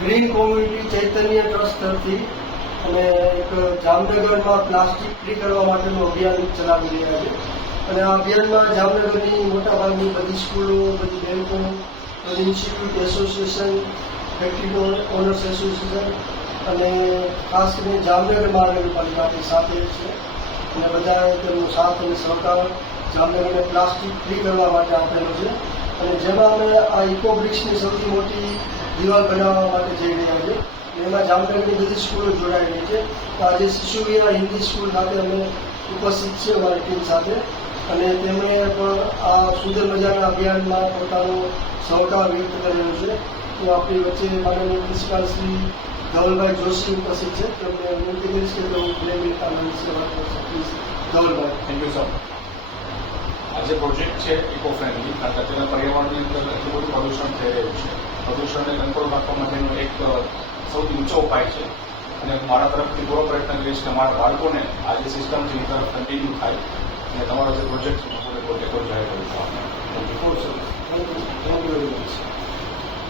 Green community ચૈતન્ય trust તરફથી અમે એક જામનગરમાં પ્લાસ્ટિક ફ્રી કરવા માટેનું અભિયાન ચલાવી રહ્યા છે. અને આ અભિયાનમાં જામનગરની મોટાભાગની બધી સ્કૂલો, બધી બેંકો, બધી institute association, factory owners association અને ખાસ કરીને જામનગર મહાનગરપાલિકા આપણી સાથે છે. અને બધા તેમનો સાથ અને સહકાર જામનગરને પ્લાસ્ટિક ફ્રી કરવા માટે આપેલો છે. અને જેમાં અમે આ ઇકો બ્રિક્સની સૌથી મોટી દિવાલ બનાવવા માટે જઈ રહ્યા છીએ. એમાં જામનગરની બધી સ્કૂલો જોડાયેલી છે. આજે શિશુ વિહાર હિન્દી સ્કૂલ ખાતે અમે ઉપસ્થિત છે અમારી ટીમ સાથે. અને તેમણે પણ આ સુંદર મજાના અભિયાનમાં પોતાનો સહકાર વ્યક્ત કરેલો છે. તો આપણી વચ્ચે માનનીય પ્રિન્સિપાલ શ્રી ધવલભાઈ જોશી ઉપસ્થિત છે. તેમને વિનંતી કરીશ કે તેઓ 2 મિનિટ આ મંચ સેવા કરશે. Please Dhavalbhai. Thank you sir. આ જે પ્રોજેક્ટ છે ઇકો ફ્રેન્ડલી, કારણ કે અત્યારે પર્યાવરણની અંદર એટલું બધું પ્રદૂષણ થઈ રહ્યું છે. પ્રદૂષણને કંટ્રોલ રાખવા માટેનો એક સૌથી ઊંચો ઉપાય છે. અને મારા તરફથી પૂરો પ્રયત્ન કરીશ કે મારા બાળકોને આ જે સિસ્ટમ છે એ તરફ કન્ટિન્યુ થાય અને તમારો જે પ્રોજેક્ટ છે પૂરેપૂરો જાહેર કરું છું.